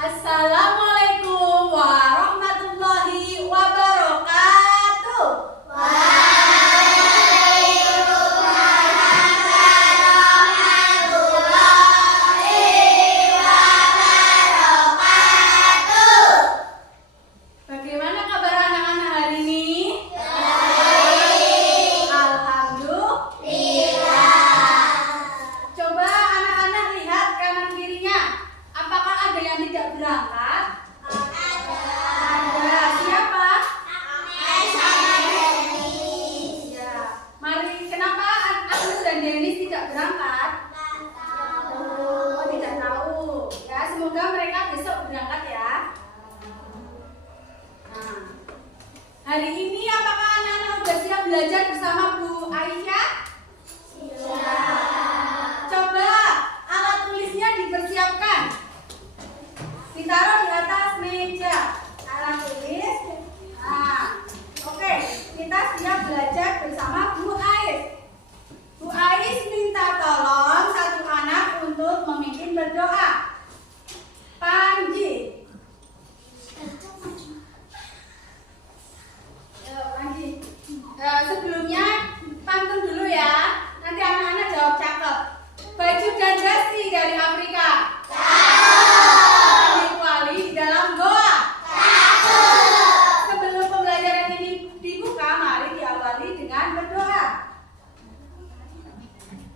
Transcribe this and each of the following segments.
Assalamualaikum warahmatullahi wabarakatuh. Waalaikumsalam warahmatullahi wabarakatuh. Bagaimana kabar anak-anak hari ini? Baik. Alhamdulillah. Coba anak-anak lihat kanan kirinya. Apakah ada yang tidak berangkat? Ada. Siapa? Ya. Mari, kenapa Agus dan Denis tidak berangkat? Oh, tidak tahu. Ya, semoga mereka besok berangkat ya. Nah, hari ini apakah anak-anak sudah siap belajar bersama Bu Aisyah? Coba alat tulisnya dipersiapkan. Ditaruh di atas meja. Alat tulis. Nah, oke. Kita siap belajar bersama Bu Ais. Bu Ais minta tolong satu anak untuk memimpin berdoa. Panji. Panji. Sebelumnya pantun dulu ya. Nanti anak-anak jawab cakep. Baju dan dasi dari Afrika. Kuali di dalam goa. Sebelum pembelajaran ini dibuka, mari diawali dengan berdoa.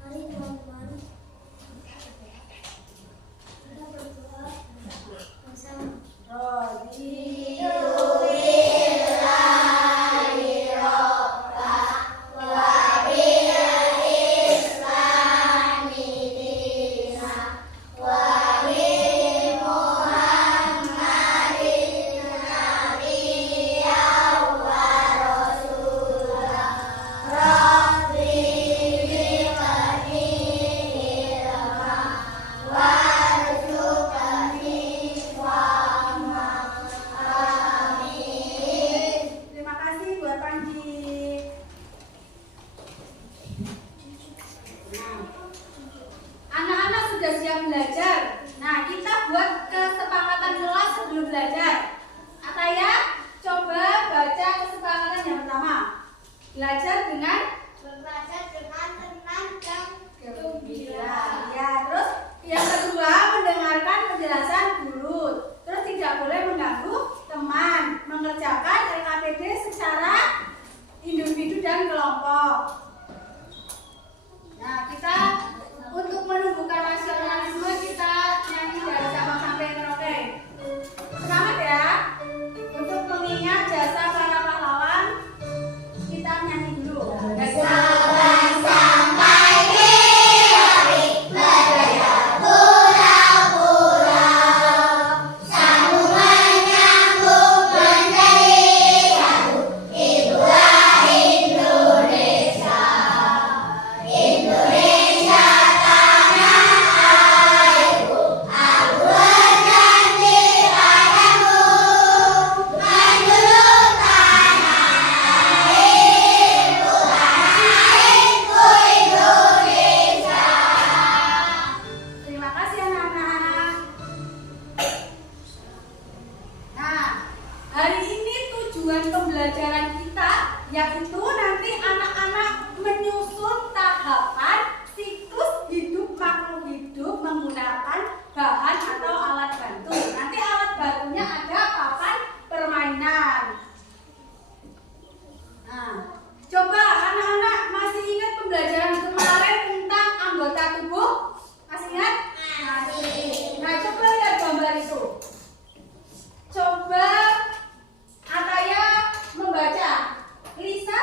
Mari teman-teman, kita berdoa bersama. Terima kasih buat Panji. Nah, anak-anak sudah siap belajar. Nah, kita buat kesepakatan kelas sebelum belajar. Ataya, coba baca kesepakatan yang pertama. Belajar dengan Berbaca dengan tenang dan gembira. Ya, terus yang kedua mendengarkan penjelasan guru. Terus tidak boleh mengganggu teman. Mengerjakan LKPD secara individu dan kelompok. Nah, kita untuk menumbuhkan nasionalisme kita nyanyi dari Sabang sampai Merauke. Semangat ya. Untuk mengingat jasa para pahlawan, kita nyanyi dulu. Sabang sampai Merauke, berdaya pulau-pulau, sambung menyambung menjadi satu. Itulah Indonesia, Indonesia tanah airku. Aku berjanji padamu, menjunjung tanah airku, Indonesia. Terima kasih anak-anak. Nah, hari ini tujuan pembelajaran kita yaitu nanti anak-anak menyusun tahapan siklus hidup makhluk hidup menggunakan bahan atau alat bantu. Nanti alat bantunya ada papan permainan. Nah, coba anak-anak masih ingat pembelajaran kemarin tentang anggota tubuh? Masih ingat? Nah, coba lihat gambar itu. Coba Ataya membaca. Lisa,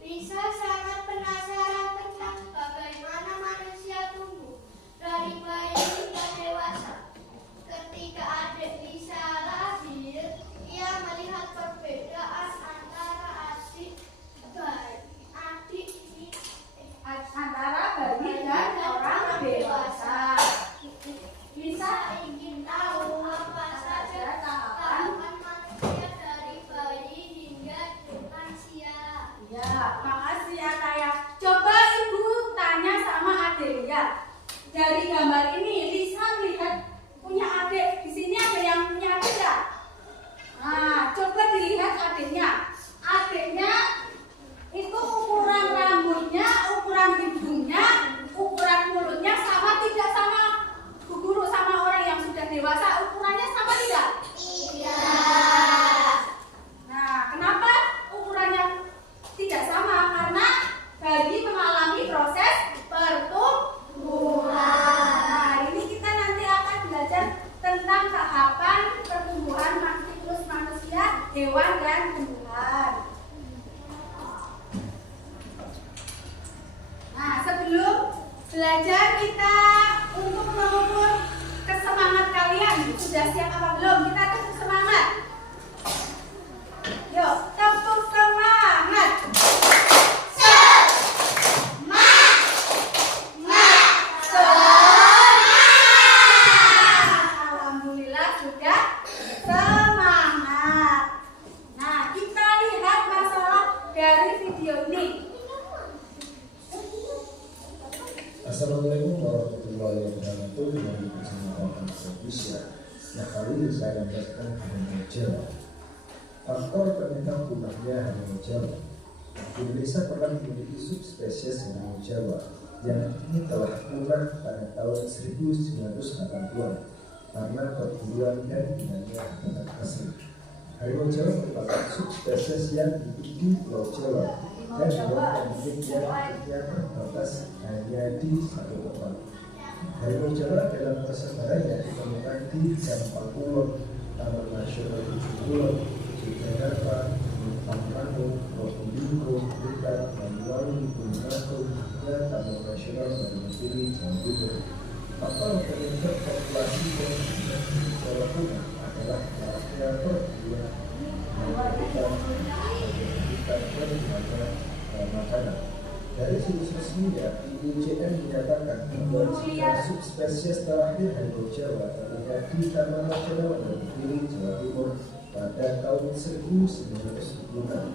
Lisa sangat penasaran tentang bagaimana manusia tumbuh dari bayi hingga dewasa. Ketika adik Lisa lahir, ia melihat perbedaan antara antara bayi dan orang dewasa. Lisa ingin tahu apa saja tahapan hewan dan tumbuhan. Nah, sebelum belajar kita untuk mengukur kesemangat kalian, sudah siap apa belum? Kita tepuk semangat. Yuk, tepuk semangat. Alhamdulillah sudah semangat. Nah, kita lihat masalah dari video ini. Assalamualaikum warahmatullahi wabarakatuh. Dari Kesempatan Indonesia. Nah, kali ini saya membacakan harimau Jawa. Faktor penyebab punahnya harimau Jawa. Indonesia pernah memiliki subspesies harimau Jawa yang kini telah punah pada tahun 1980-an karena perburuan dan hilangnya habitat asli. Harimau Jawa merupakan subspesies yang hidup di Pulau Jawa dan dengan endemik yang hidupnya terbatas hanya di satu tempat. Harimau Jawa dalam persebarannya ditemukan di Gampang Kulon, Taman Nasional Ujung Kulon, Yogyakarta, Pangrango, Probolinggo, Blitar, Banyuwangi, Gunung Agung, hingga Taman Nasional Banyuwangi, Jawa Timur. Faktor penyebab populasi yang Jawa punah adalah maraknya perburuan makanan. Dari situs resminya, IUCN menyatakan bahwa subspesies terakhir harimau Jawa terlihat di Taman Nasional Banyuwangi, Jawa Timur pada tahun 1910-an.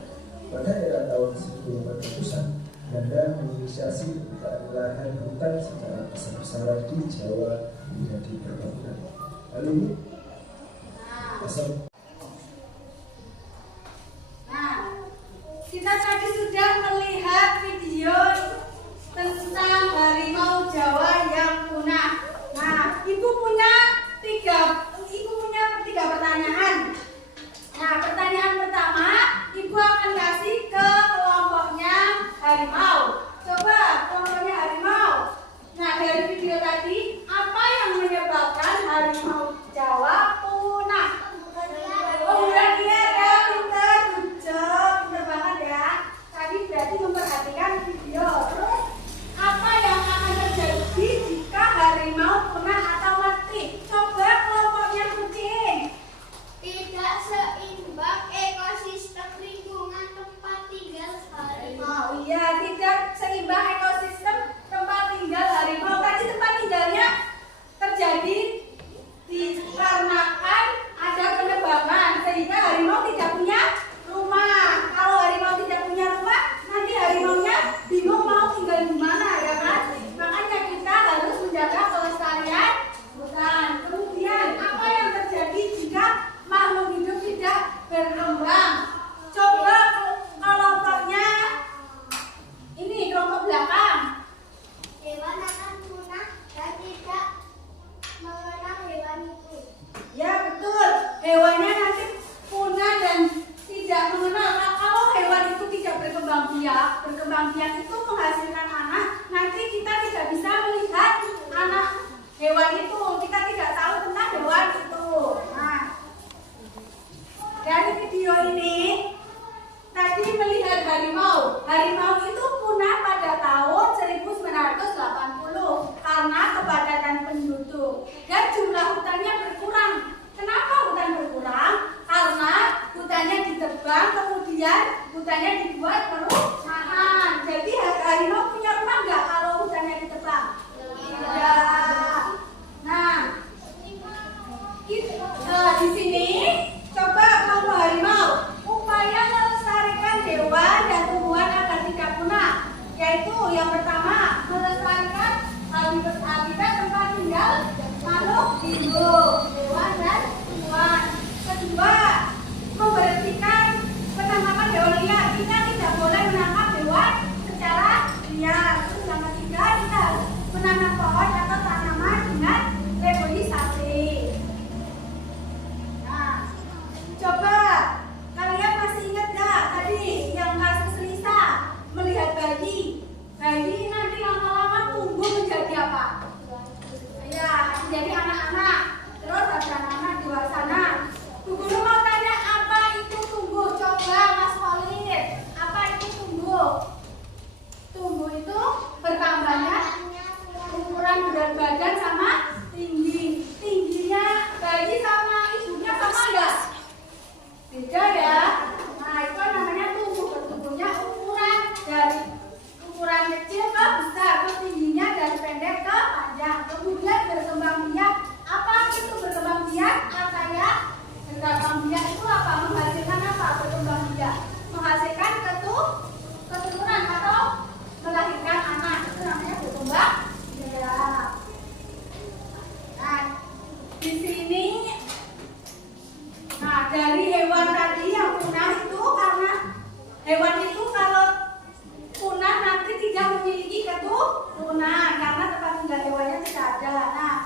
Pada era tahun 1900-an, Belanda menginisiasi pembukaan lahan hutan secara besar-besaran di Jawa menjadi perkebunan. Hal ini kita tadi sudah melihat video tentang harimau Jawa yang punah. Nah, ibu punya tiga pertanyaan. Nah, pertanyaan pertama, ibu akan kasih ke kelompoknya harimau. Coba kelompoknya harimau. Nah, dari video tadi, apa yang menyebabkan harimau Jawa punah? Oh, udah dia ya, pinter, pinter banget ya. Tadi berarti memperhatikan video. Terus apa yang akan terjadi jika harimau punah atau mati? Coba kelompoknya kucing. Tidak seimbang ekosistem lingkungan tempat tinggal harimau. Oh iya, tidak seimbang ekosistem tempat tinggal harimau. Tadi tempat tinggalnya terjadi dikarenakan ada penebangan sehingga harimau tidak punya rumah. Kalau harimau tidak punya rumah, nanti harimaunya bingung mau tinggal di mana, ya kan? Makanya kita harus menjaga kelestarian hutan. Kemudian apa yang terjadi jika makhluk hidup tidak berkembang? Coba kelompoknya ini, kelompok belakang. Hewan akan punah dan tidak mengenal hewan itu. Ya betul, hewannya nanti punah dan tidak mengenal. Nah, kalau hewan itu tidak berkembang biak itu menghasilkan anak, nanti kita tidak bisa melihat anak hewan itu, kita tidak tahu tentang hewan itu. Nah, dari video ini tadi melihat harimau itu punah pada tahun 1980 karena kepadatan penduduk dan jumlah hutannya berkurang. Kenapa hutan berkurang? Karena hutannya ditebang, kemudian hutannya dibuat perumahan. Jadi harimau punya rumah nggak kalau hutannya ditebang? Tidak. Nah, di sini coba kelompok harimau upaya melestarikan hewan dan tumbuhan agar tidak punah, yaitu yang pertama melestarikan habitat tempat tinggal makhluk hidup, hewan dan tumbuhan. Kedua, memberhentikan penangkapan hewan liar. Kita tidak boleh menangkap hewan secara liar. Terus yang ketiga, kita harus menanam pohon atau tanaman dengan reboisasi. Nah, coba kalian masih ingat gak tadi yang kasus Lisa melihat bayi nanti lama-lama tumbuh menjadi apa? Ya, menjadi anak-anak. Di sini, nah dari hewan tadi yang punah itu karena hewan itu kalau punah nanti tidak memiliki keturunan karena tempat tinggal hewannya tidak ada. Nah,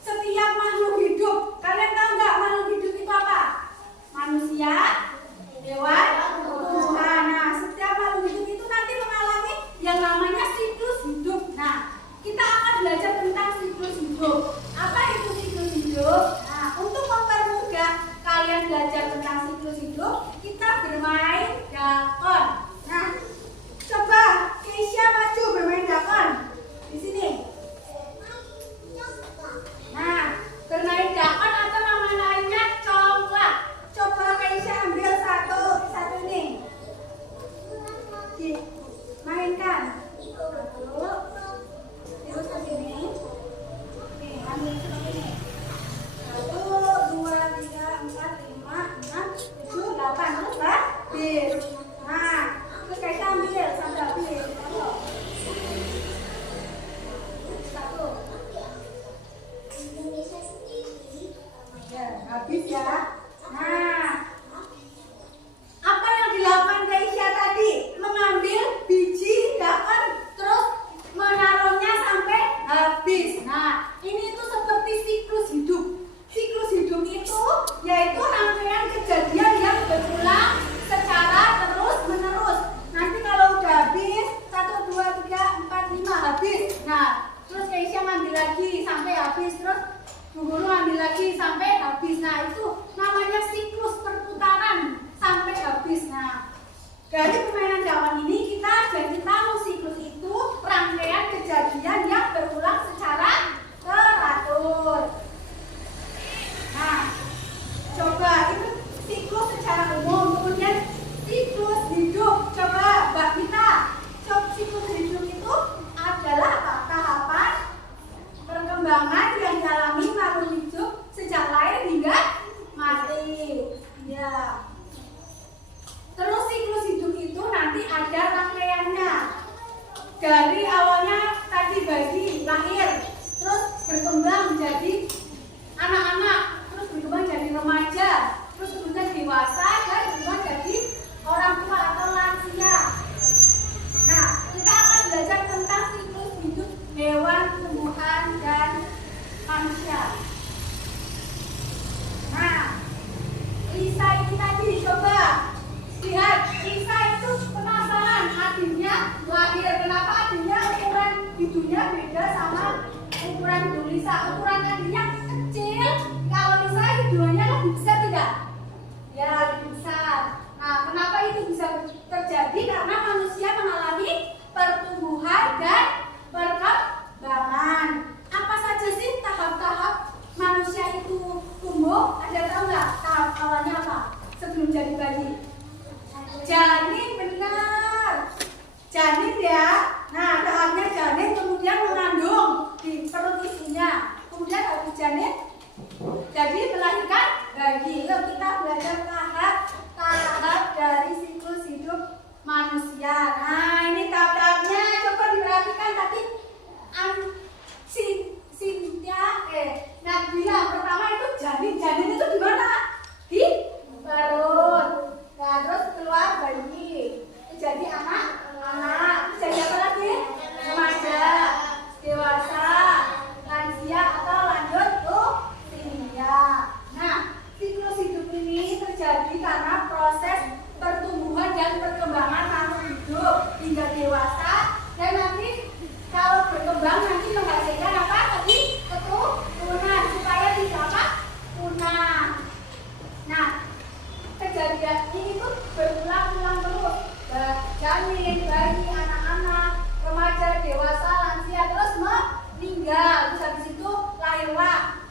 setiap makhluk hidup, kalian tahu nggak makhluk hidup itu apa? Manusia, hewan, tumbuhan. Nah, setiap makhluk hidup itu nanti mengalami yang namanya siklus hidup. Nah, kita akan belajar tentang siklus hidup. Apa itu siklus hidup? Nah, untuk mempermudah kalian belajar tentang siklus hidup, kita bermain dakon. Nah, coba Keisha maju bermain dakon di sini. Nah, bermain dakon atau nama lainnya congklak. Coba Keisha ambil satu ini. Mainkan. Dulu. Terus ke sini. Nih, ambil seperti ini. 1, 2, 3, 4, 5, 6, 7, 8. Terus habis. Nah, terus Keisha ambil sampai habis. Satu. Ya, habis ya. Nah, apa yang dilakukan Keisha tadi? Mengambil biji dakon terus menaruhnya sampai habis. Nah, ini itu seperti siklus hidup. Siklus hidup itu yaitu rangkaian kejadian yang berulang secara terus menerus. Nanti kalau udah habis 1, 2, 3, 4, 5 habis. Nah, terus Keisha ngambil lagi sampai habis, terus Bu Guru ambil lagi sampai habis. Nah, itu namanya siklus perputaran sampai habis. Nah, dari permainan dakon ini kita jadi tahu siklus itu rangkaian kejadian yang berulang secara teratur. Nah, coba itu siklus secara umum. Kemudian siklus hidup. Coba Mbak Gita, siklus hidup itu adalah apa? Tahapan perkembangan yang dialami makhluk hidup sejak lahir hingga mati. Ya. Terus siklus hidup itu nanti ada rangkaiannya. Dari awalnya tadi bayi lahir, terus berkembang menjadi anak-anak, terus berkembang jadi remaja, terus kemudian dewasa dan berkembang jadi orang tua atau lansia. Nah, kita akan belajar tentang siklus hidup hewan, tumbuhan, dan manusia. Nah, Lisa ini tadi coba lihat, Lisa itu penasaran adiknya lahir. Kenapa adiknya ukuran hidungnya beda sama ukuran hidung Lisa? Ukuran adiknya kecil, kalau Lisa hidungnya lebih besar tidak? Ya, lebih besar. Nah, kenapa itu bisa terjadi? Karena manusia mengalami pertumbuhan dan perkembangan. Apa saja sih tahap-tahap manusia itu tumbuh? Ada tahu nggak tahap awalnya apa? Sebelum jadi bayi? Janin, benar. Janin ya. Nah, tahapnya janin, kemudian mengandung di perut ibunya. Kemudian habis janin jadi melahirkan bayi. Yuk kita belajar tahap dari siklus hidup manusia. Nah, ini tahap-tahapnya coba diperhatikan tadi. Nabila pertama itu janin itu di mana? Di perut. Nah, terus keluar bayi. Jadi anak. Jadi apa lagi? Remaja, dewasa, lansia atau lanjut usia. Nah, siklus hidup ini terjadi karena proses pertumbuhan dan perkembangan makhluk hidup hingga dewasa, dan nanti kalau berkembang nanti menghasilkan apa? Tadi keturunan supaya tidak apa? Punah. Nah, kejadian ini tuh berulang-ulang terus. Janin, bayi, anak-anak, remaja, dewasa, lansia, terus meninggal. Terus habis itu lahirlah.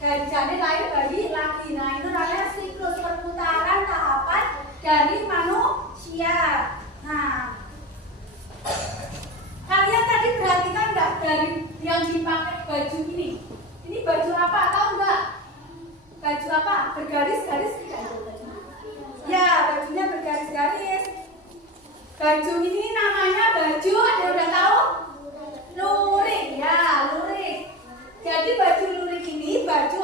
Dari janin lahir bayi lagi. Nah, itu namanya siklus perputaran tahapan dari manusia. Nah, kalian tadi perhatikan nggak dari yang dipakai baju ini? Ini baju apa? Tahu nggak? Baju apa? Bergaris-garis tidak? Ya, bajunya bergaris-garis. Baju ini namanya baju, ada yang udah tahu? Lurik, ya, lurik. Jadi baju lurik ini baju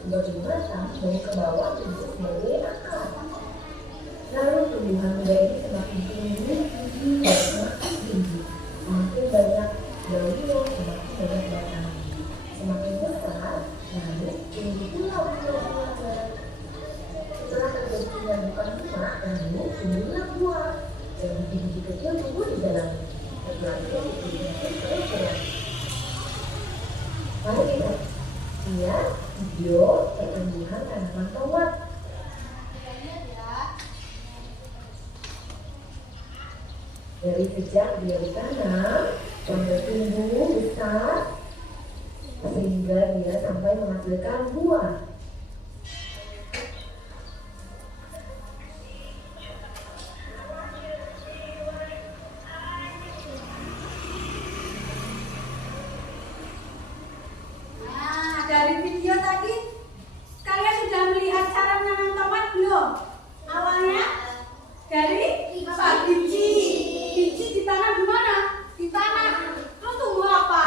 tiba-tiba dari ke bawah tumbuh sebagai akar. Lalu tumbuhan muda ini semakin tinggi dan semakin tinggi, semakin banyak daunnya, semakin banyak batangnya, semakin besar, lalu tinggi pula buah-buahnya. Setelah terjadi penyambukan bunga, lalu tumbuhlah buah. Dan biji-biji kecil tumbuh di dalamnya. Setelah itu biji-biji berukuran. Mari lihat, lihat video pertumbuhan tanaman tomat. Dari sejak dia ditanam sampai tumbuh besar sehingga dia sampai menghasilkan buah. Dari video tadi kalian sudah melihat cara menanam tomat belum? Awalnya dari apa? Biji ditanam di mana? Di tanah. Terus tumbuh apa?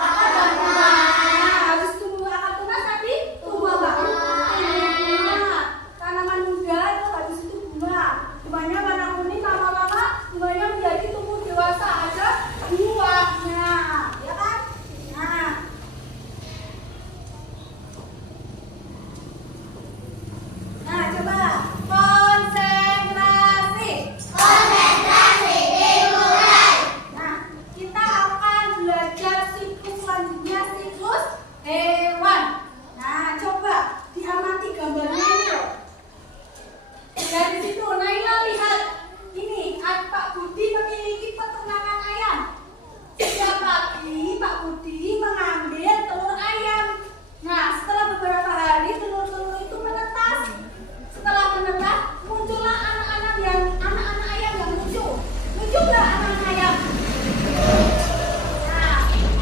Akar dan tunas. Nah, habis tumbuh akar tunas tadi tumbuh apa? Bunga. Tanaman muda itu habis itu bunga. Bunganya warna kuning, lama-lama bunganya menjadi tumbuh dewasa, ada buahnya, ya kan? Nah, coba konsentrasi. Dimulai. Nah, kita akan belajar siklus selanjutnya, siklus hewan. Nah, coba diamati gambarnya ini loh. Dari situ Naila lihat ini, Pak Budi memiliki peternakan ayam. Setiap pagi Pak Budi mengambil telur ayam. Nah, setelah beberapa hari telur-telur itu menetas. Setelah menetas, muncullah anak-anak ayam yang lucu. Lucu nggak anak-anak ayam?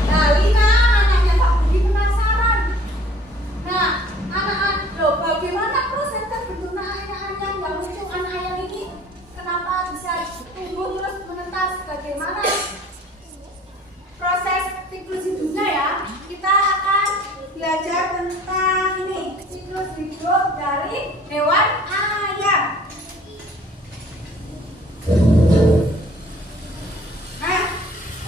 Nah, Lina anaknya Pak Budi penasaran. Nah, loh, bagaimana proses terbentuknya anak-anak yang lucu anak ayam ini? Kenapa bisa tumbuh terus menetas? Bagaimana proses siklus hidupnya ya? Kita akan belajar tentang ini, siklus hidup dari hewan ayam. Nah,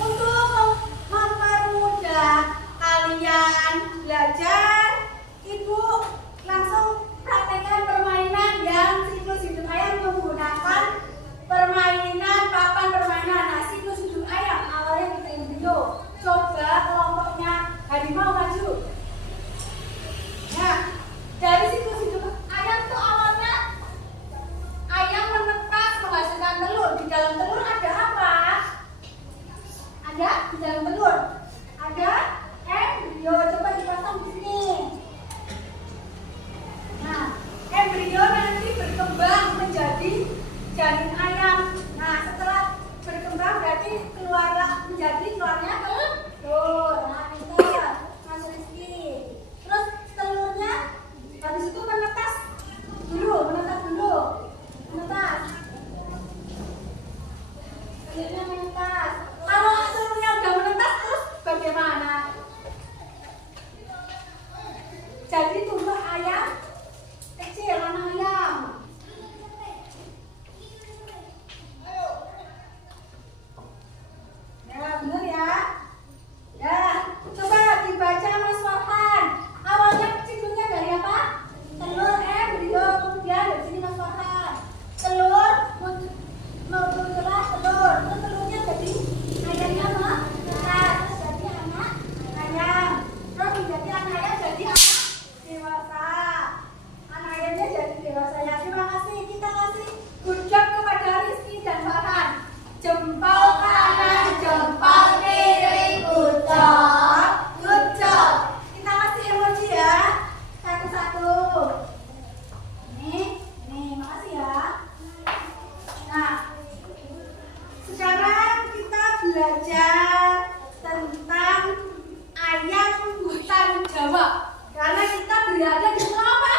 untuk mempermudah kalian belajar, Ibu langsung praktekkan permainan yang siklus hidup ayam menggunakan permainan papan permainan. Nah, siklus hidup ayam awalnya kita video. Coba kelompoknya harimau maju. Nah, dari siklus hidup ayam itu awalnya ayam menetas menghasilkan telur. Di dalam telur ada apa? Ada di dalam telur ada embrio. Coba dipasang di sini. Nah, embrio nanti berkembang menjadi janin ayam. Nah, setelah berkembang berarti keluarnya telur. Nah, pintar Mas Rizky. Terus telurnya habis itu menetas dulu. Telurnya menetas. Kalau telurnya udah menetas terus bagaimana? Jadi tumbuh ayam kecil, anak ayam. Ya, benar ya. Ya, coba dibaca Mas Farhan. Awalnya siklusnya dari apa? Telur, embrio, kemudian dari sini Mas Farhan. Telur, muncullah telur. Terus telurnya jadi ayamnya menetas. Terus jadi anak ayam. Terus menjadi anak ayam jadi anak dewasa. Anak ayamnya jadi dewasa. Ya, terima kasih. Kita kasih good job kepada Rizky dan Farhan. Jempol kanan, jempol kiri, good job, good job. Kita kasih emoji ya, satu-satu. Nih, makasih ya. Nah, sekarang kita belajar tentang ayam hutan Jawa. Karena kita berada di apa?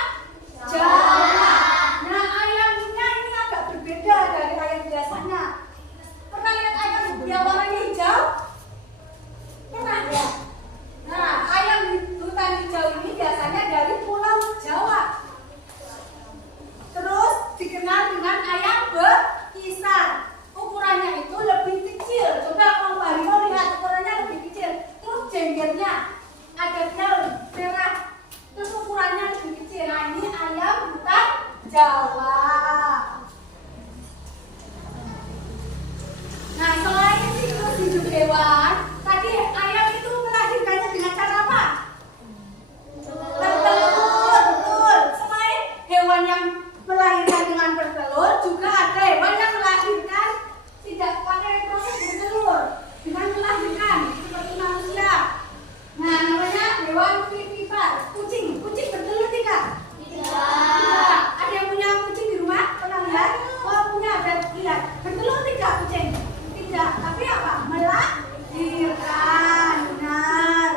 Jawa. Nah, ayamnya ini agak berbeda dari ayam biasanya. Pernah lihat ayam yang warnanya hijau? Pernah ya? Nah, ayam hutan hijau ini biasanya dari pulau wajahnya agak jauh merah, terus ukurannya lebih kecil. Nah ini ayam hutan Jawa. Nah selain siklus hidup hewan, tadi ayam itu melahirkannya dengan cara apa? Bertelur, betul. Selain hewan yang melahirkan dengan bertelur, juga ada hewan yang melahirkan tidak pakai proses bertelur, dengan melahirkan seperti manusia. Nah namanya hewan vivipar. Kucing bertelur tidak? Tidak. Ada yang punya kucing di rumah? Pernah lihat? Oh punya, lihat. Bertelur tidak kucing? Tidak. Tapi apa? Melahirkan. Benar.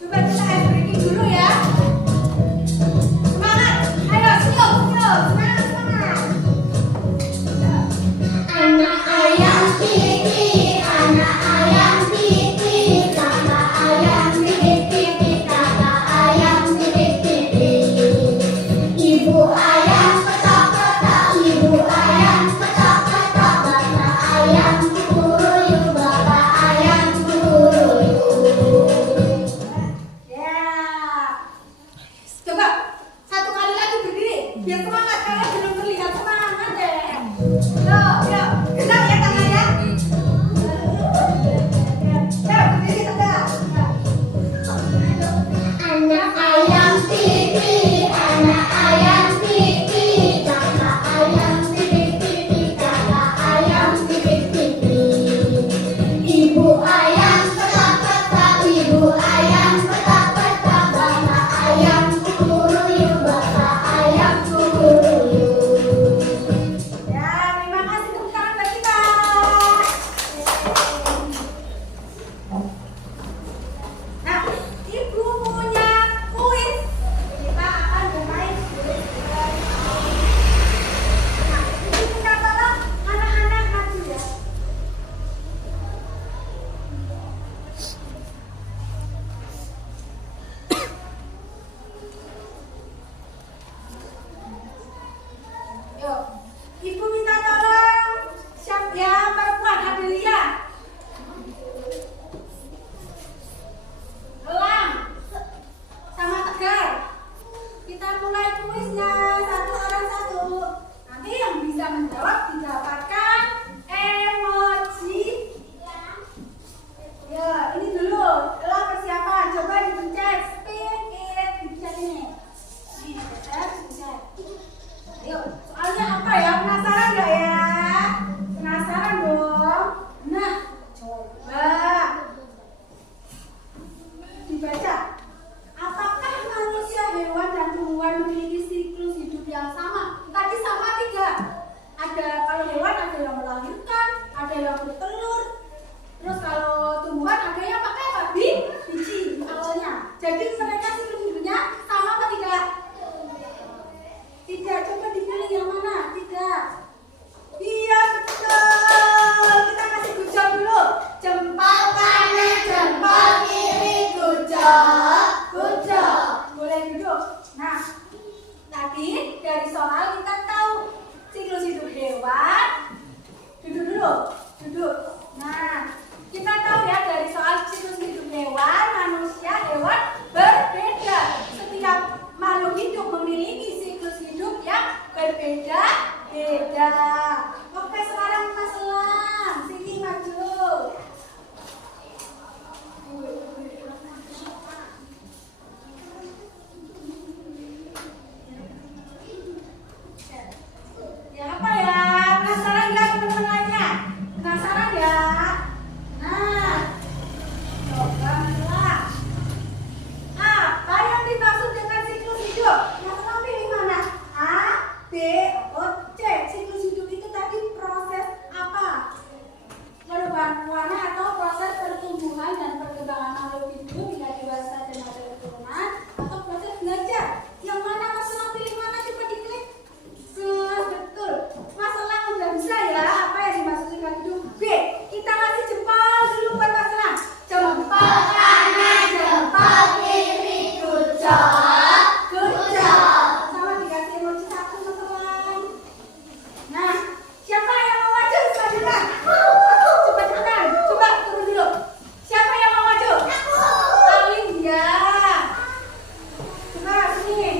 Coba kita ice breaking dulu ya. Semangat. Ayo senyum. Semangat. Anak ayam pipi, anak ayam pipi, kakak ayam pipi, kakak ayam pipi. Ibu ayam petak-petak, ibu ayam petak-petak, bapak ayam kuruyuk, bapak ayam kuruyuk. Ya. Coba satu kali lagi berdiri. Biar semangat, kalian belum terlihat semangat deh. Yuk. Gerak ya tangannya. Ya, berdiri tegak. Anak ayam pipi, anak ayam pipi, kakak ayam pipi, kakak ayam pipi. Ibu ayam petak-petak, ibu ayam petak-petak, bapak ayam kuruyuk, bapak ayam kuruyuk. Ya, terima kasih tepuk tangan buat kita. Nah, ibu punya kuis. Kita akan bermain kuis. Nah, ibu minta tolong anak-anak maju ya. Yuk, ibu minta tolong siapa yang perempuan Adelia. Elang sama Tegar. Kita mulai kuisnya satu orang satu. Nanti yang bisa menjawab didapatkan emoji. Ya, ini dulu. Elang persiapan. Coba dipencet spin it, dipencet ini. Nih, dipencet. Ayo, soalnya apa ya? Penasaran nggak ya? Penasaran dong? Nah, coba dibaca. Apakah manusia, hewan, dan tumbuhan memiliki siklus hidup yang sama? Tadi sama tidak? Ada, kalau hewan ada yang melahirkan, ada yang bertelur. Terus kalau tumbuhan ada yang pakai apa? Biji awalnya. Jadi mereka siklus hidupnya sama apa tidak? Tidak, coba dipilih yang mana? Tidak. Iya, betul. Kita kasih good job dulu. Jempol kanan, jempol kiri, good job. Good job. Boleh duduk. Nah, tadi dari soal kita tahu siklus hidup hewan. Duduk dulu. Duduk. Nah, kita tahu ya dari soal siklus hidup hewan, manusia, hewan berbeda. Setiap makhluk hidup memiliki siklus hidup yang berbeda-beda. Oke, sekarang Mas Elang, sini maju. Ya apa ya? Penasaran nggak teman-teman lainnya? Penasaran ya? Cepat-cepetan. Coba turun dulu. Siapa yang mau maju? Alin ya. Coba sini.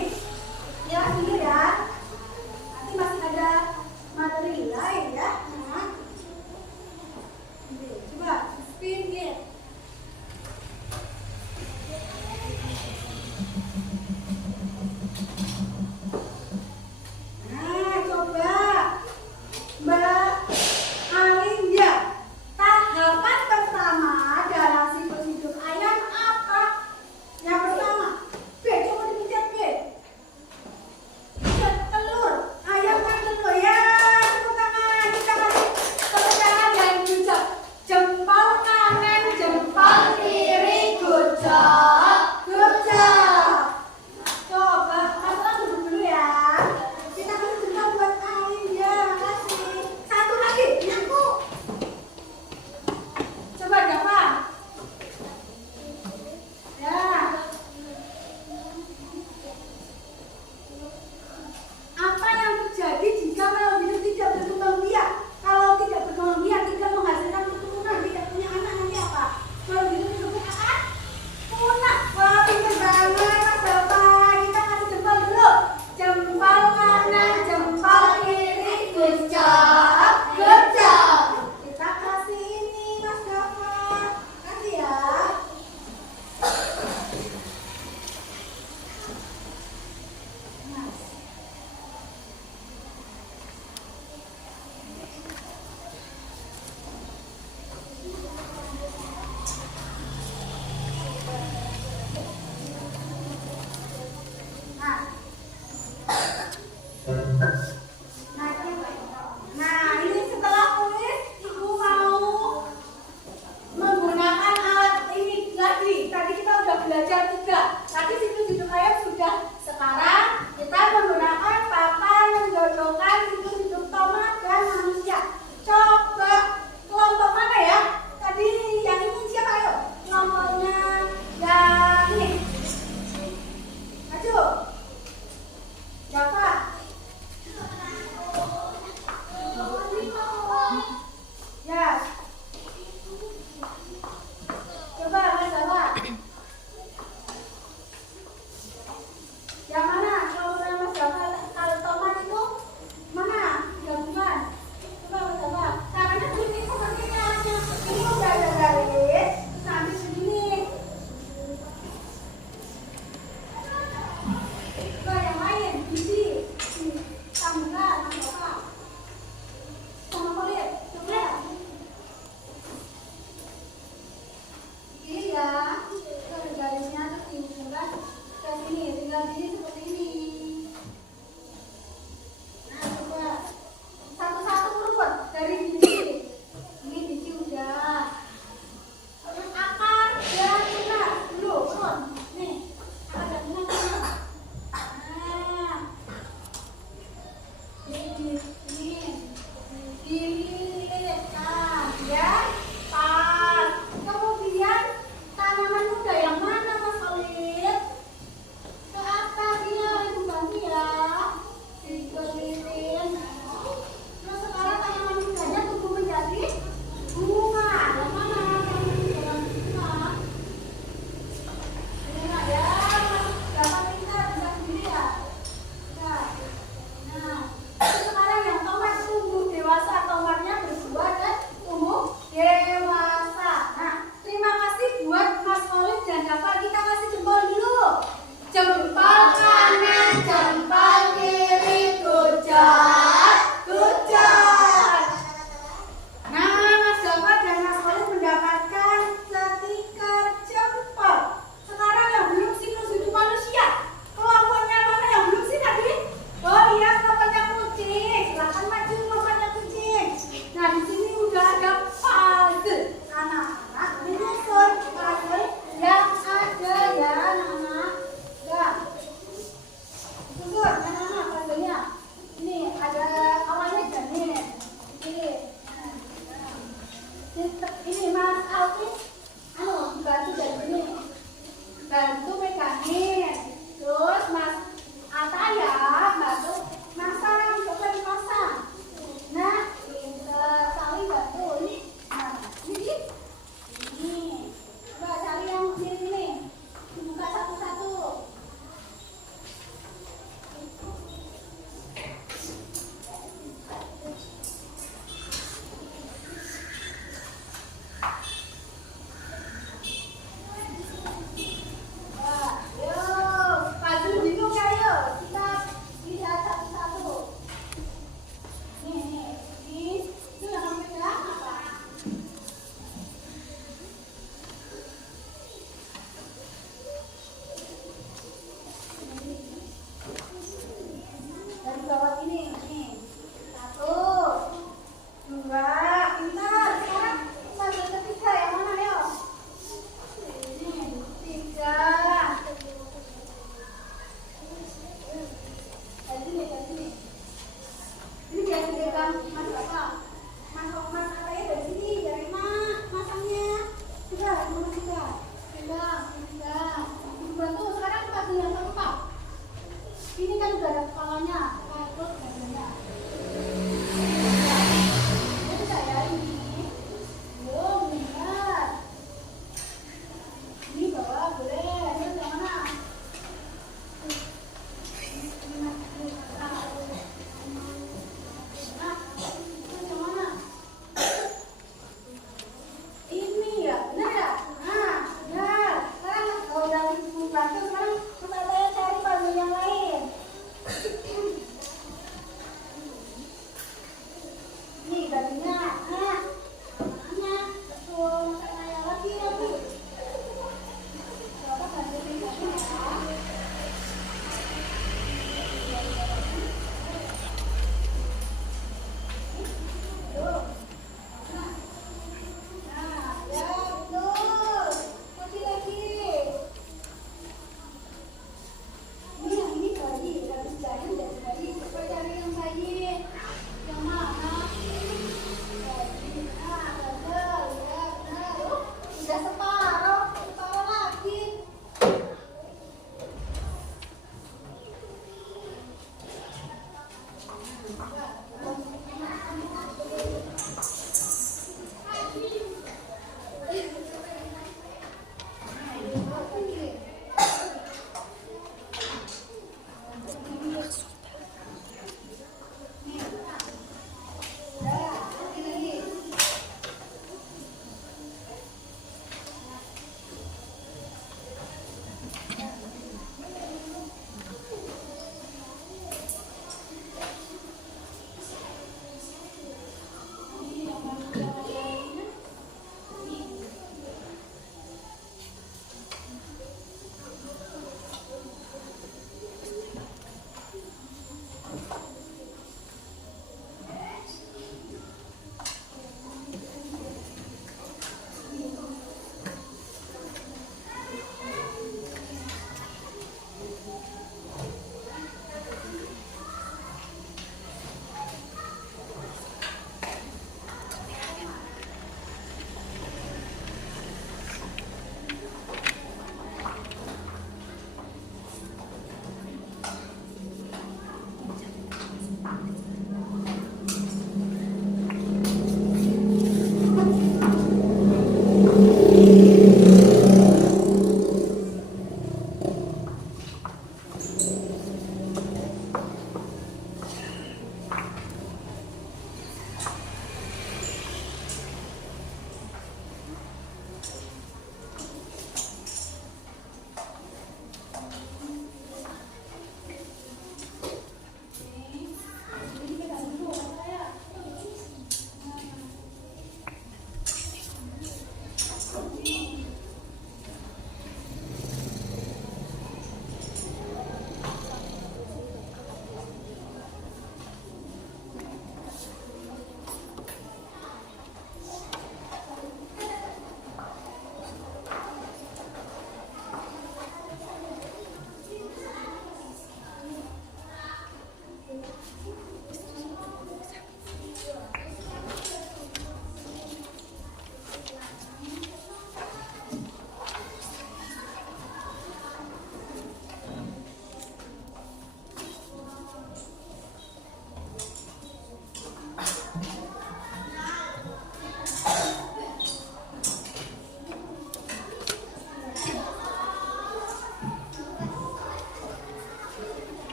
Ya sini ya. Nanti masih ada materi lain ya. Nah. Coba spin gear. Nah, coba Mbak Alin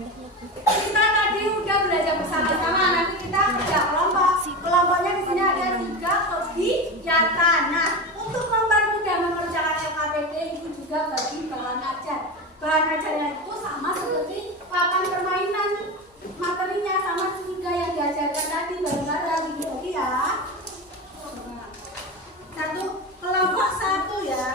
Kita tadi udah belajar bersama-sama. Nanti kita kerja kelompok. Kelompoknya di sini ada 3 kegiatan. Nah, untuk mempermudah mengerjakan LKPD itu juga bagi bahan ajar. Bahan ajarnya itu sama seperti papan permainan. Materinya sama juga yang diajarkan tadi bareng-bareng gitu ya. Satu kelompok 1 ya.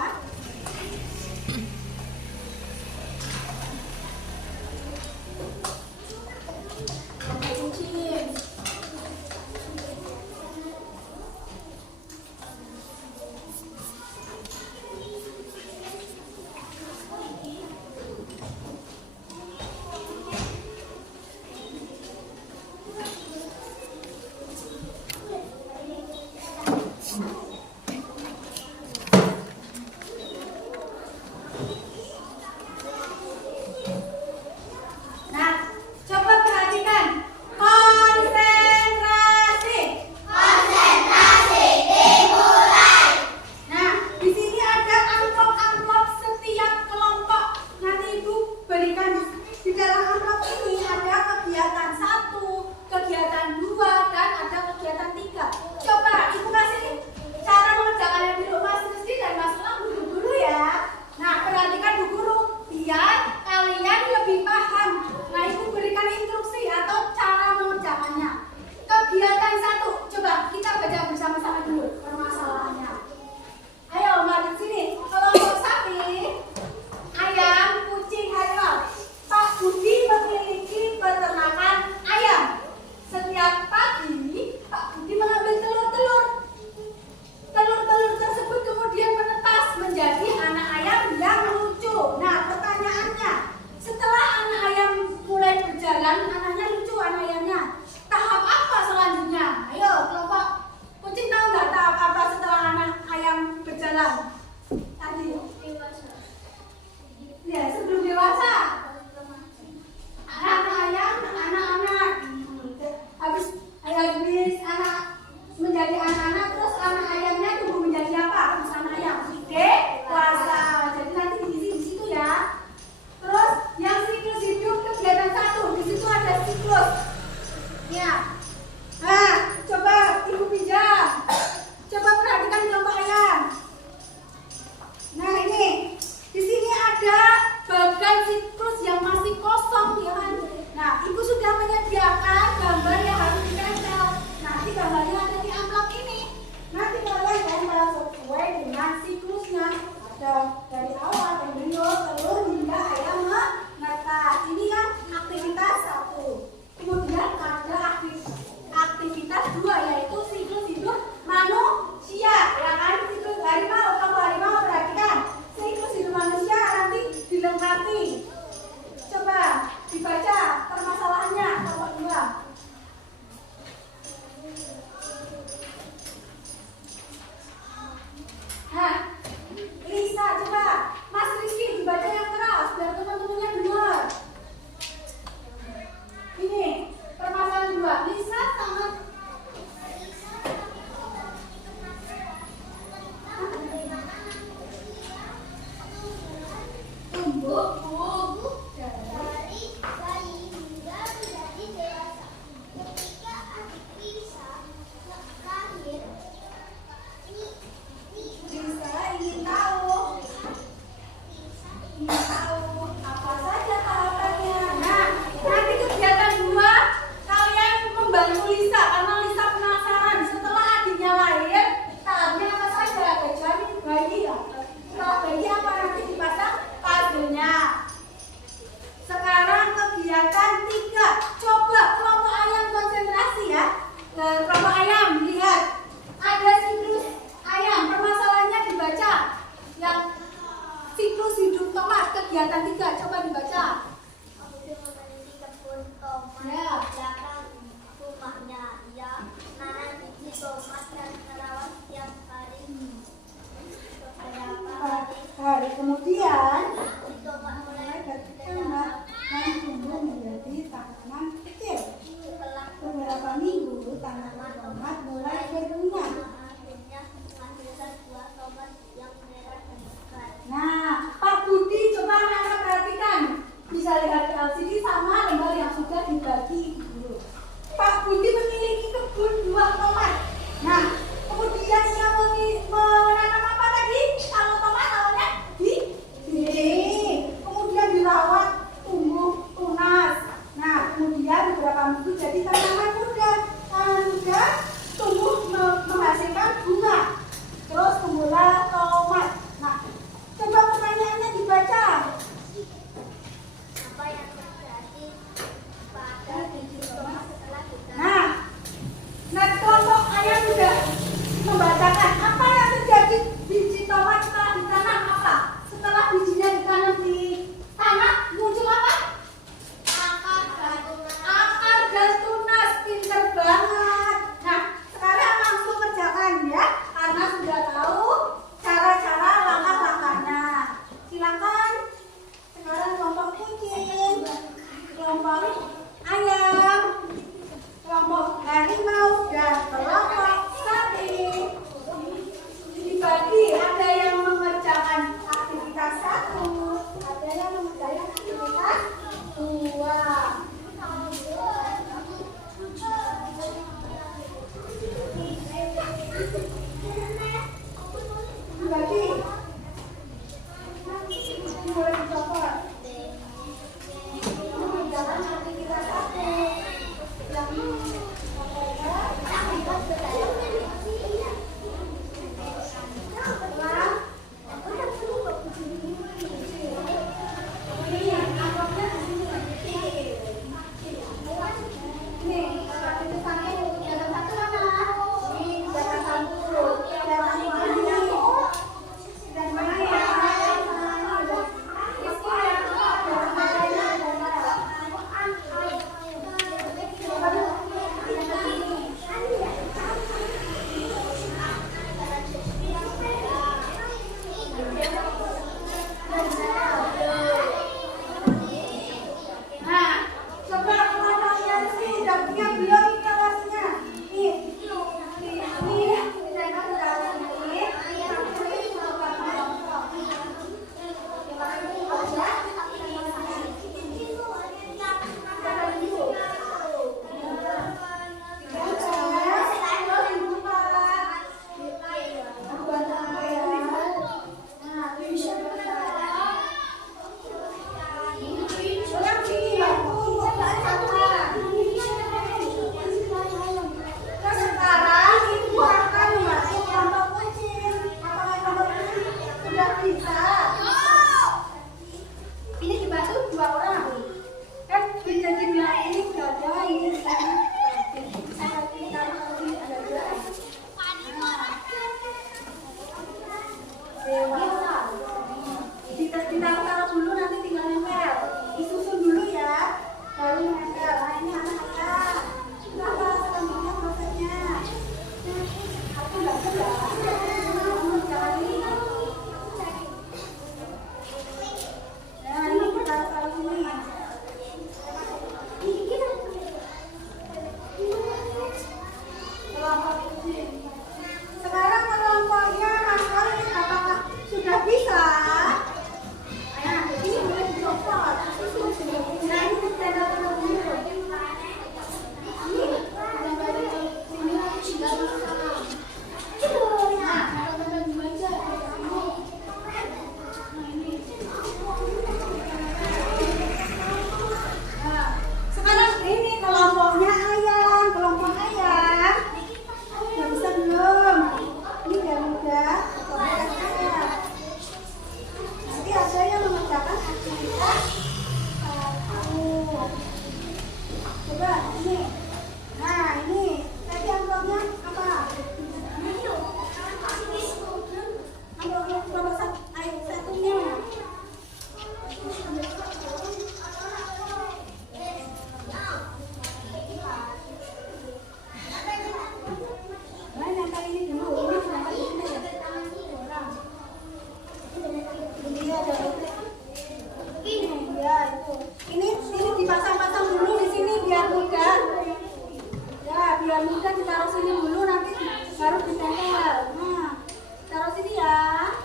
Kemudian mulai dari tomat dan tumbuh menjadi tanaman kecil. Beberapa minggu tanaman tomat mulai berbunga. Nah, Pak Budi coba anak-anak perhatikan. Bisa lihat di LCD sama dengan bambu jadi tanaman muda. Tanaman muda tumbuh menghasilkan bunga. Terus tumbuhlah tomat. Nah, coba pertanyaannya dibaca. Apa yang terjadi pada biji tomat setelah ditanam? Nah, kelompok ayah sudah membacakan apa yang terjadi biji tomat setelah ditanam apa? Setelah bijinya ditanam di tanah muncul apa? Akar dan tunas. Pinter banget. Nah, sekarang langsung kerjakan ya, karena sudah tahu cara-cara langkah-langkahnya. Silakan. Sekarang kelompok kucing, kelompok ayam, kelompok harimau dan kelompok sapi dibagi. Ada yang mengerjakan aktivitas 1, ada yang mengerjakan aktivitas 2. Dibagi. Boleh dicopot. Mengerjakan aktivitas 1 yang ditaruh dulu, nanti tinggal nempel. Disusun dulu ya, baru nempel. Nah, ini anak-anak. Kenapa selanjutnya prosesnya? Aku nggak jelas. Jangan ini. Nah, ini kita taruh sini. Kelompok kucing. Sekarang kelompoknya Mas ini apakah sudah bisa? Nah, ini boleh dicopot. Nah, ini kita taruh dulu. Ini sekarang ini kelompoknya ayam, kelompok ayam. Udah bisa belum? Ini udah mudah. Kelompok ayam. Nanti ada yang mengerjakan aktivitas 1. Coba ini. Nah, ini tadi amplopnya apa? Amplopnya kelompok satunya. Nah, nempel ini dulu. Ini nempel di sini ya. Ini ada ini ya itu. Ini dipasang-pasang dulu di sini biar mudah. Ya, biar mudah ditaruh sini dulu, nanti baru ditempel. Nah, taruh sini ya.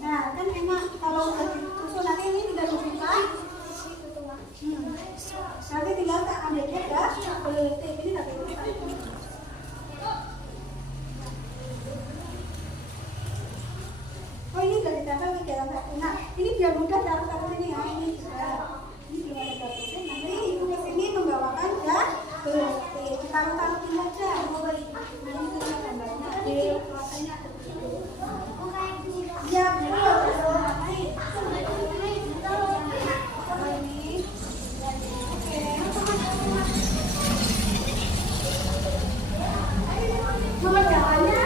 Nah, kan enak kalau udah disusun, nanti ini tinggal dibuka. Nanti tinggal tak ambilnya ya. Boleh ini nanti buka. Oh, ini udah ditempel di dalam satu. Nah, ini biar mudah taruh sini ya. Ini juga. Ini belum ada dapurnya. Nanti ibu kesini membawakan taruh ini aja. Nanti kita gambarnya di rasanya ada di situ. Iya betul. Nomor jawabannya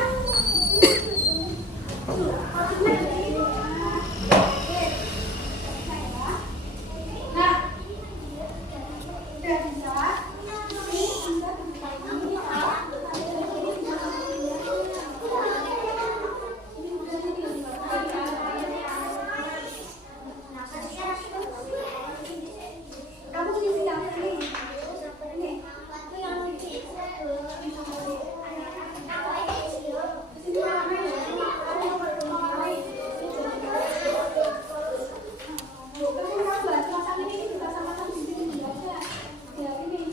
nah, udah bisa. Kamu sini yang ini. Ini. Kamu bantu masak ini juga sama-sama di sini aja. Ya ini.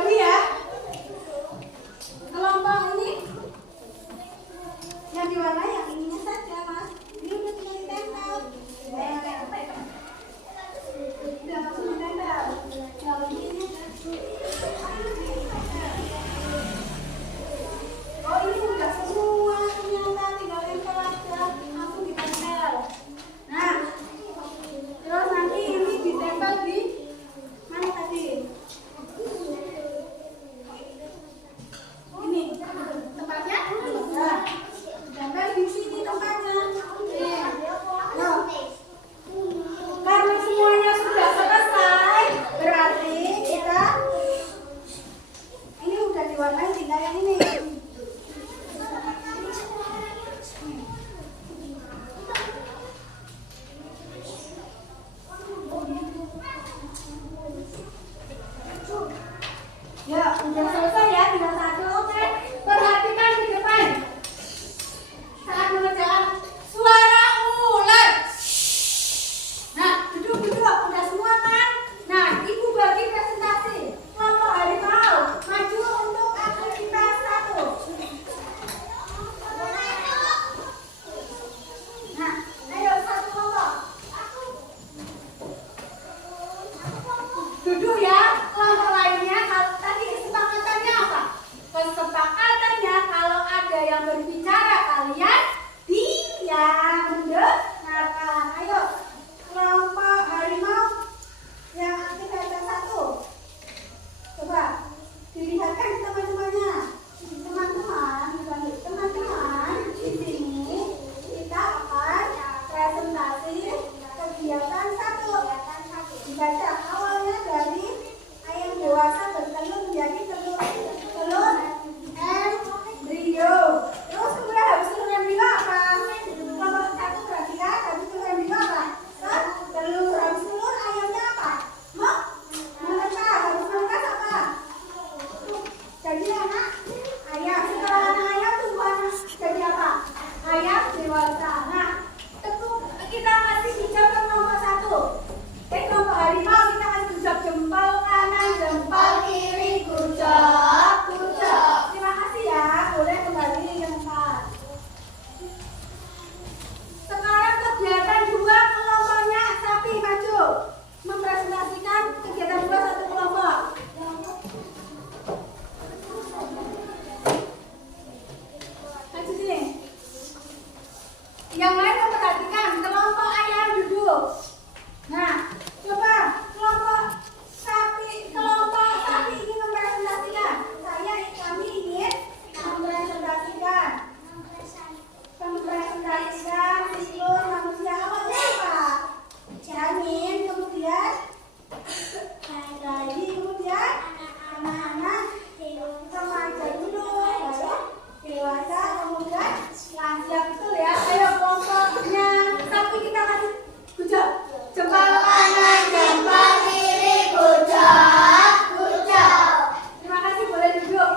dibagi ya. Kelompok ini yang diwarnai yang ininya saja mas. Ini udah tinggal ditempel. Udah langsung ditempel. Kalau ini oh ini udah semua ternyata tinggal tempel aja. Langsung ditempel. Nah terus nanti ini ditempel di mana tadi? Ini tempatnya? Nah, tempel di sini tempatnya. Nah, karena semuanya sudah selesai, berarti kita ini udah diwarnai tinggal yang ini. Ya, udah selesai ya, tinggal satu. Oke, perhatikan di depan. Saat mengerjakan suara ular. Nah, duduk, udah semua kan? Nah, ibu bagi presentasi. Kelompok harimau, maju untuk aktivitas 1. Nah, ayo satu kelompok. Duduk ya, kelompok lainnya tadi kesepakatannya apa? Kesepakatannya kalau ada yang berbicara kalian diam mendengarkan. Ayo, kelompok harimau yang aktivitas 1. Coba dilihatkan teman-temannya. Teman-teman, di sini kita akan presentasi kegiatan 1. Dibaca awalnya dari ayam dewasa bertelur menjadi telur embrio. Terus kemudian habis telur embrio apa? Kelompok 1 perhatikan, habis telur embrio apa? Telur. Habis telur ayamnya apa? Menetas. Habis menetas apa? Jadi anak ayam. Setelah anak ayam tumbuh anak jadi apa? Ayam dewasa. Nah, kita kasih hijau ke kelompok 1. Kelompok harimau kita kasih gujap jempol kanan, jempol kiri, gujap. Terima kasih ya, boleh kembali ke tempat. Sekarang kegiatan 2 kelompoknya sapi maju mempresentasikan kegiatan 2 satu kelompok. Maju sini. Yang lain memperhatikan kelompok ayam duduk. Nah, coba kelompok sapi ingin mempresentasikan. Kami ingin mempresentasikan siklus manusia. Awalnya apa? Janin, kemudian bayi, kemudian anak-anak, remaja dulu, baru dewasa, kemudian lansia, betul ya. Ayo kelompoknya sapi kita kasih gujap. Jempol kanan, jempol kiri, gujap. Terima kasih, boleh duduk.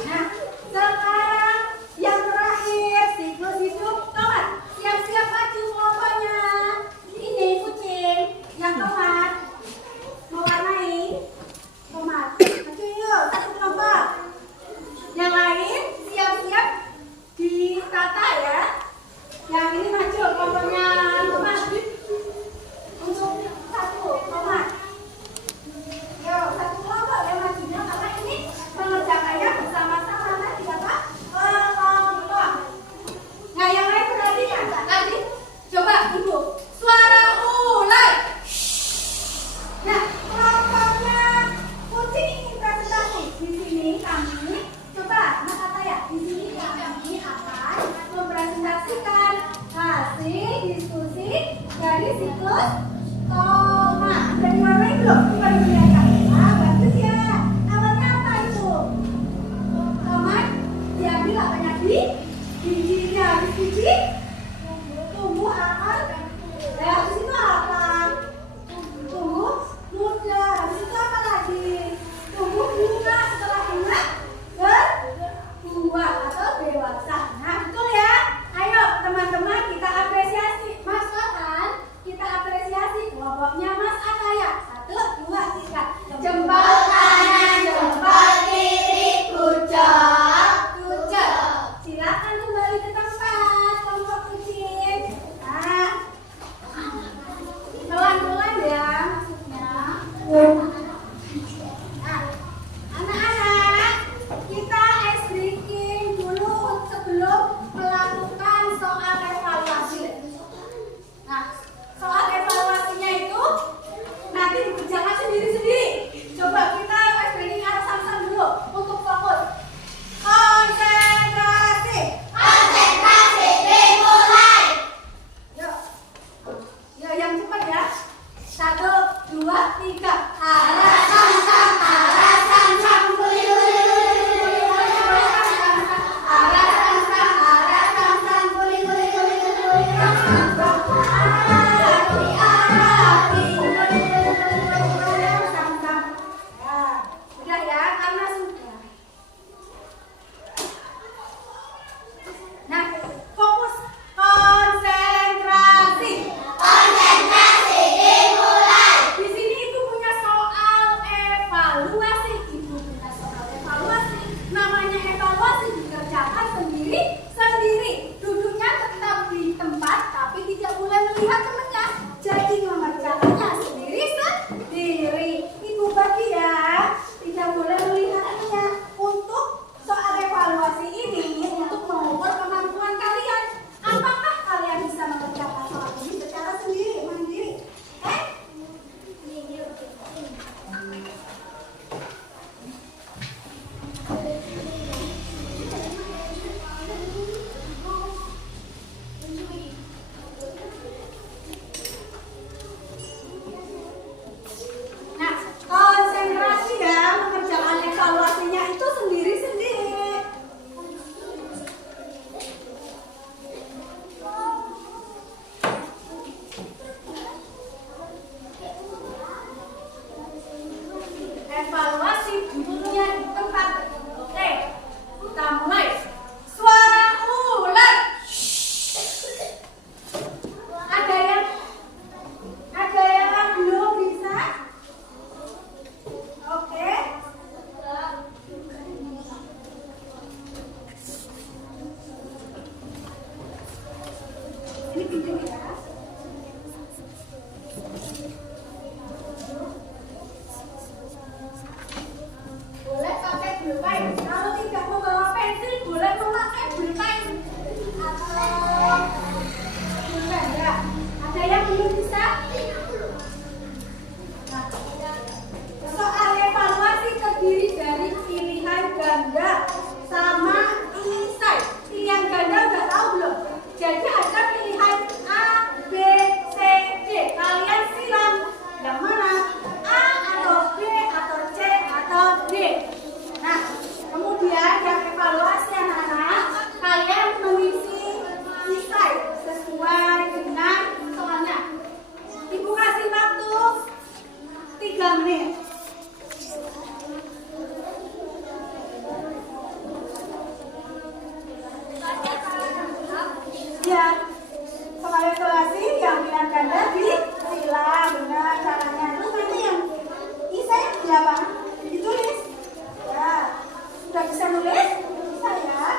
Nah, sekarang yang terakhir siklus hidup tomat. Siap-siap maju kelompoknya. Ini kucing yang tomat mewarnai tomat. Maju yuk, satu kelompok. Yang lain siap-siap ditata ya. Yang ini maju kelompoknya tomat. Untuk satu tomat. Yuk, satu kelompok ya majunya karena ini mengerjakannya bersama-sama nanti apa? Kelompok. Nah, yang lain perhatikan. Tadi coba ibu suara ular. Nah, kelompoknya kucing ingin presentasi. Di sini kami coba Mas Ataya. Di sini kami akan mempresentasikan hasil diskusi dari siklus tomat. Udah diwarnai belum? Coba dilihatkan. Ah, bagus ya. Awalnya apa itu? Tomat diambil apanya? Bijinya. Habis biji tumbuh akar. Habis itu apa? Tumbuh muda. Habis itu apa lagi? Tumbuh bunga. Setelah bunga berbuah atau dewasa. Nah, betul ya. Ayo teman-teman kita apresiasi. Mas Farhan, kita apresiasi kelompoknya Mas Ataya. 1, 2, 3. Jempol kanan, evaluasi. Ibu minta soal evaluasi. Namanya evaluasi dikerjakan sendiri-sendiri. Duduknya tetap di tempat, tapi tidak boleh melihat temannya. Jadi mengerjakannya sendiri-sendiri. Ibu bagi ya, tidak boleh melihat temannya. Untuk soal evaluasi ini untuk mengukur kemampuan kalian. Apakah kalian bisa mengerjakan soal ini secara sendiri, mandiri? Nah, konsentrasi ya, mengerjakan evaluasinya itu sendiri-sendiri. Evaluasi duduknya di tempat. Oke, kita mulai. Suara ular. Ada yang belum bisa? Oke. Ini video ya. Boleh pakai pulpen. Kalau tidak membawa pensil, boleh memakai pulpen atau pulpen ya. Ada yang belum bisa? Nah, soal evaluasi terdiri dari pilihan ganda sama insight. Pilihan ganda udah tahu belum? Jadi ada pilihan A, B, C, D. Kalian silang yang mana? A atau B atau C atau D. Nah, kemudian yang evaluasi anak-anak, kalian mengisi insight sesuai dengan soalnya. Ibu kasih waktu 3 menit. Ya, soal evaluasi yang pilihan ganda disilang dengan caranya itu nanti yang insight di apa? Ditulis. Ya, sudah bisa nulis? Bisa ya.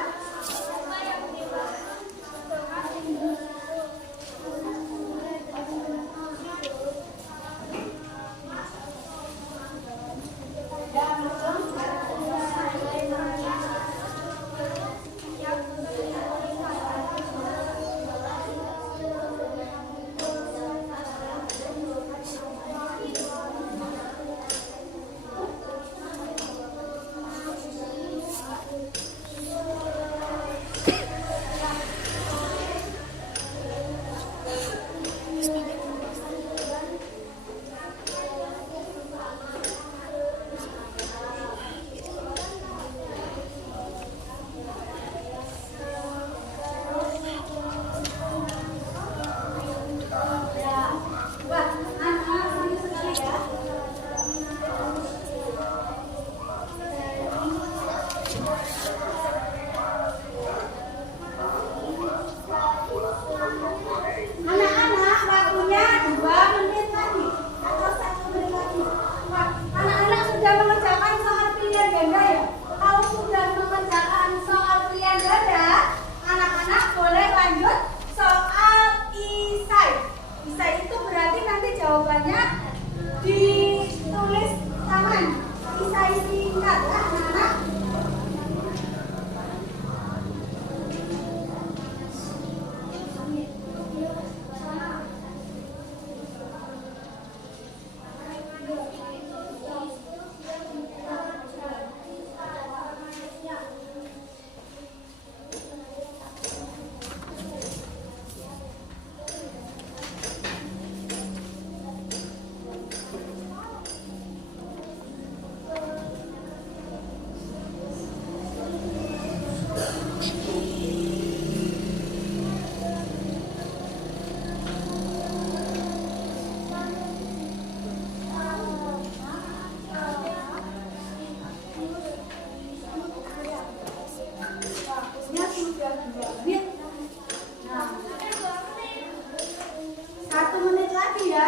ya,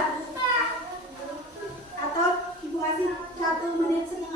atau ibu kasih 1 menit sedikit.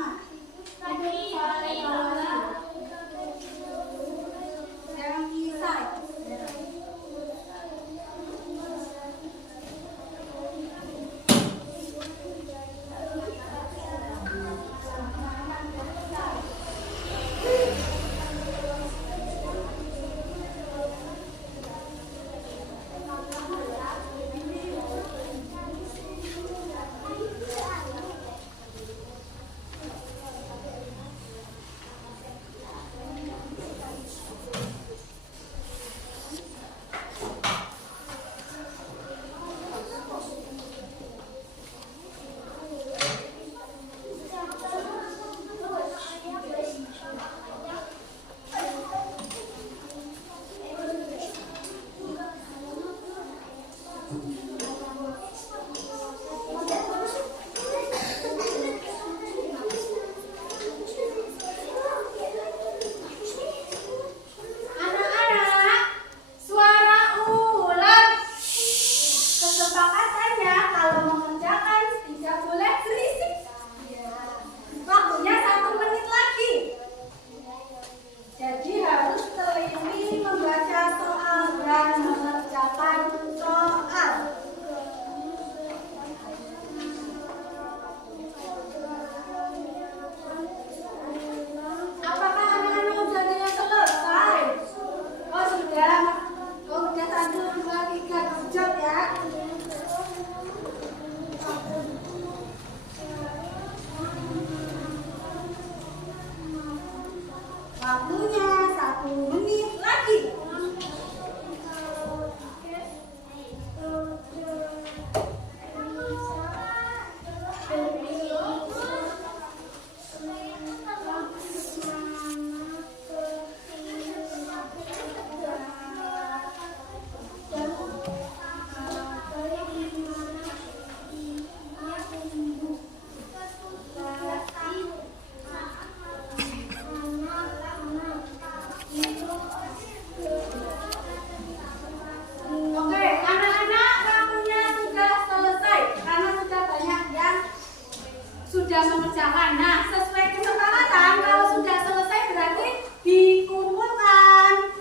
sudah mengerjakan. Nah, sesuai kesepakatan, kalau sudah selesai berarti dikumpulkan.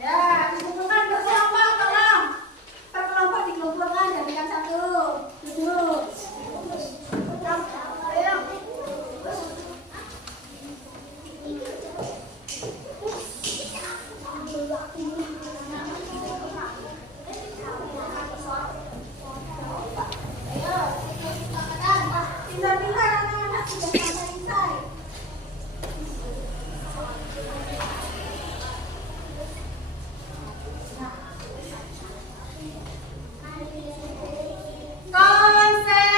Ya, dikumpulkan berkelompok, tolong. Per kelompok dikumpulkan, jadikan satu. Duduk. Pintar-pintar anak-anak sudah selesai.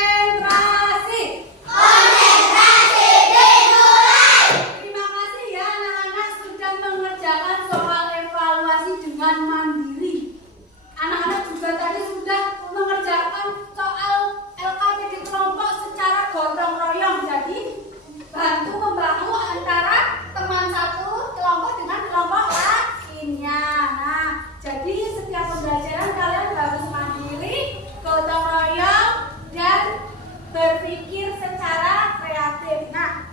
Konsentrasi. Terima kasih ya anak-anak sudah mengerjakan soal evaluasi dengan mandiri. Anak-anak juga tadi sudah mengerjakan soal LKPD kelompok secara gotong royong. Jadi bantu membantu antara teman satu kelompok dengan kelompok lainnya. Nah, jadi setiap pembelajaran kalian harus mandiri, gotong royong, dan berpikir secara kreatif. Nah,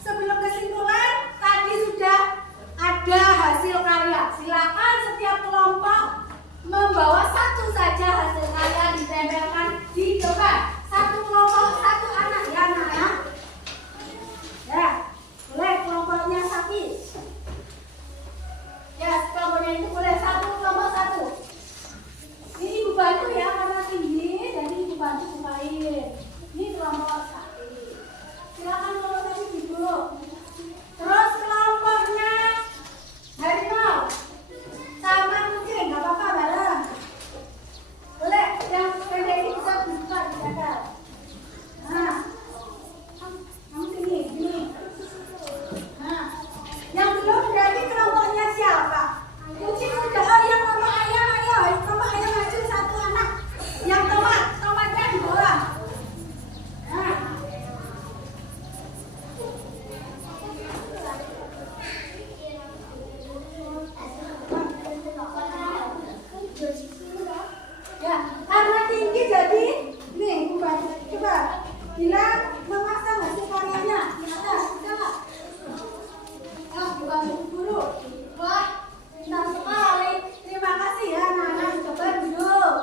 sebelum kesimpulan, tadi sudah ada hasil karya. Silakan setiap kelompok membawa satu saja hasil karya ditempelkan di depan. Satu kelompok, satu anak ya anak-anak. Ya, boleh kelompoknya Sapi. Ya, kelompoknya itu boleh satu kelompok satu. Ini ibu bantu ya karena tinggi, jadi ibu bantu bukain. Ini kelompok Sapi. Silakan kelompok Sapi duduk. Terus kelompoknya Harimau sama kucing, nggak apa-apa bareng. Boleh, yang pendek ini bisa buka di belakang. Nah, kamu sini. Nah, yang belum berarti kelompoknya siapa? Kucing udah, oh yang kelompok ayam, ayo. Kelompok ayam maju satu anak. Yang tomatnya di bawah. Nah. Ya, karena tinggi jadi nih bukan coba bila memasang hasil karyanya di atas bisa. Bukan guru. Wah, pintar sekali. Terima kasih ya anak-anak. Coba duduk.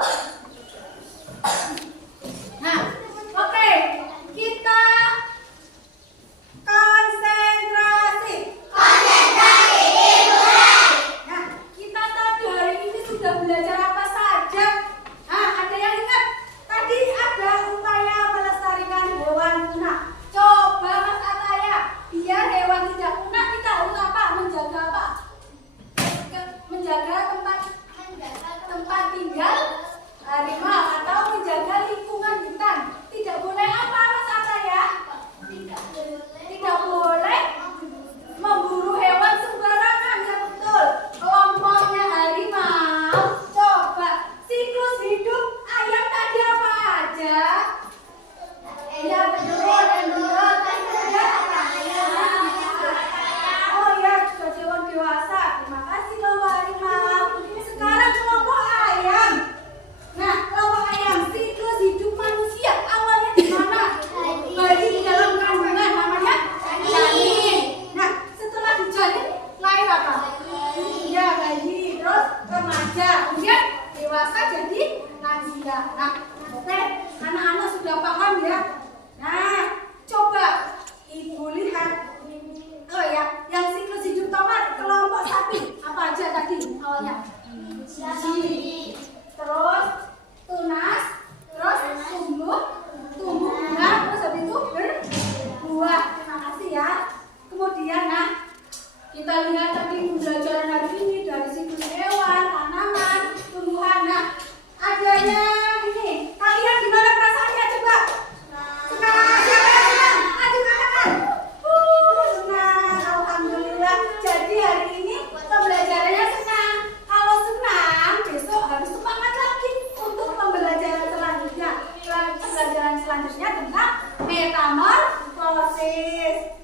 Nah, oke, kita konsentrasi. Nah, kita tadi hari ini sudah belajar apa saja? Nah, ada yang ingat? Tadi ada upaya melestarikan hewan punah. Coba Mas Ataya, biar hewan tidak punah kita harus apa? Menjaga apa? Menjaga tempat tinggal harimau atau menjaga lingkungan hutan. Tidak boleh apa Mas Ataya? Tidak boleh memburu hewan sembarangan, ya betul. Kelompoknya harimau. Coba siklus hidup ayam tadi apa aja? Ya betul. Oh ya, sudah hewan dewasa. Terima kasih kelompok harimau. Sekarang kelompok ayam. Nah, kelompok ayam siklus hidup manusia awalnya di mana? Bayi di dalam kandungan namanya janin. Nah, setelah dijalin lahir apa? Ya, bayi, terus remaja, kemudian dewasa jadi lansia. Nah, oke, anak-anak sudah paham ya. Nah, coba ibu lihat. Oh ya, yang siklus hidup tomat kelompok sapi apa aja tadi awalnya? Biji, terus tunas, terus tumbuh bunga, terus habis itu berbuah. Terima kasih ya. Kemudian, nah, kita lihat tadi pembelajaran hari ini dari siklus hewan, tanaman, tumbuhan. Nah, adanya ini, kalian gimana perasaannya coba? Senang, siapa yang senang? Aduh, katakan. Senang, alhamdulillah. Jadi hari ini pembelajarannya senang. Kalau senang, besok harus semangat lagi untuk pembelajaran selanjutnya. Pembelajaran selanjutnya tentang metamorfosis.